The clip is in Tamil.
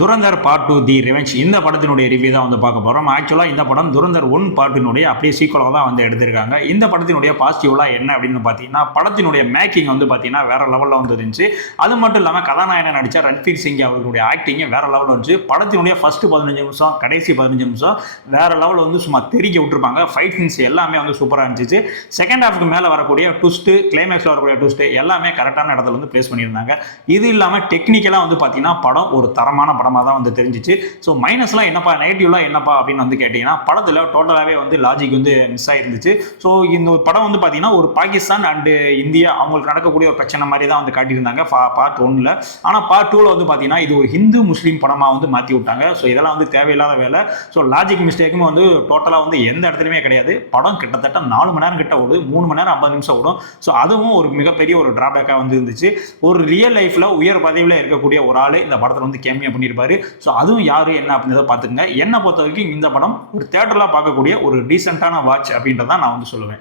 துரந்தர் பார்ட் 2 தி ரிவெஞ்ச் இந்த படத்தினுடைய ரிவ்யூ தான் வந்து பார்க்க போகிறோம். ஆக்சுவலாக இந்த படம் துரந்தர் 1 பார்ட்டினுடைய அப்படியே சீக்குவலாக தான் வந்து எடுத்திருக்காங்க. இந்த படத்தினுடைய பாசிட்டிவ்லாம் என்ன அப்படின்னு பார்த்தீங்கன்னா, படத்தினுடைய மேக்கிங் வந்து பார்த்தீங்கன்னா வேற லெவலில் வந்து இருந்துச்சு. அது மட்டும் இல்லாமல் கதாநாயகன் நடித்த ரன்வீர் சிங் அவர்களுடைய ஆக்டிங் வேற லெவலில் இருந்துச்சு. படத்தினுடைய ஃபர்ஸ்ட் 15 நிமிஷம் கடைசி 15 நிமிஷம் வேற லெவலில் வந்து சும்மா தெறிக்க விட்டுருப்பாங்க. ஃபைட் சீன்ஸ் எல்லாமே வந்து சூப்பராக இருந்துச்சு. செகண்ட் ஹாஃப்க்கு மேலே வரக்கூடிய ட்விஸ்ட்டு, கிளைமேக்ஸில் வரக்கூடிய ட்விஸ்ட்டு எல்லாமே கரெக்டான இடத்துல வந்து பிளேஸ் பண்ணியிருந்தாங்க. இது இல்லாமல் டெக்னிக்கலாக வந்து பார்த்தீங்கன்னா படம் ஒரு தரமான படமாக தான் வந்து தெரிஞ்சிச்சு. ஸோ மைனஸ்லாம் என்னப்பா, நெகட்டிவ்லாம் என்னப்பா அப்படின்னு வந்து கேட்டிங்கன்னா, படத்தில் டோட்டலாகவே வந்து லாஜிக் வந்து மிஸ் ஆகிருந்துச்சு. ஸோ இந்த படம் வந்து பார்த்தீங்கன்னா ஒரு பாகிஸ்தான் அண்டு இந்தியா அவங்களுக்கு நடக்கக்கூடிய ஒரு பிரச்சனை மாதிரி தான் வந்து காட்டியிருந்தாங்க பார்ட் 1. ஆனால் பார்ட் 2 வந்து பார்த்தீங்கன்னா இது ஒரு ஹிந்து முஸ்லீம் படமாக வந்து மாற்றி விட்டாங்க. ஸோ இதெல்லாம் வந்து தேவையில்லாத வேலை. ஸோ லாஜிக் மிஸ்டேக்கும் வந்து டோட்டலாக வந்து எந்த இடத்துலையுமே கிடையாது. படம் கிட்டத்தட்ட 4 மணி நேரம் கிட்ட ஓடுது, 3 மணி நேரம் 50 நிமிஷம் ஓடும். ஸோ அதுவும் ஒரு மிகப்பெரிய ஒரு டிராபேக்காக வந்து இருந்துச்சு. ஒரு ரியல் லைஃப்பில் உயர் பதவியில் இருக்கக்கூடிய ஒரு ஆள் இந்த படத்தில் வந்து கேமியா பண்ணியிருப்பாரு. ஸோ அதுவும் யாரு என்ன அப்படின்றத பார்த்துங்க. என்னை பொறுத்த வரைக்கும் இந்த படம் ஒரு தியேட்டரில் பார்க்கக்கூடிய ஒரு டீசென்டான வாட்ச் அப்படின்றத நான் வந்து சொல்லுவேன்.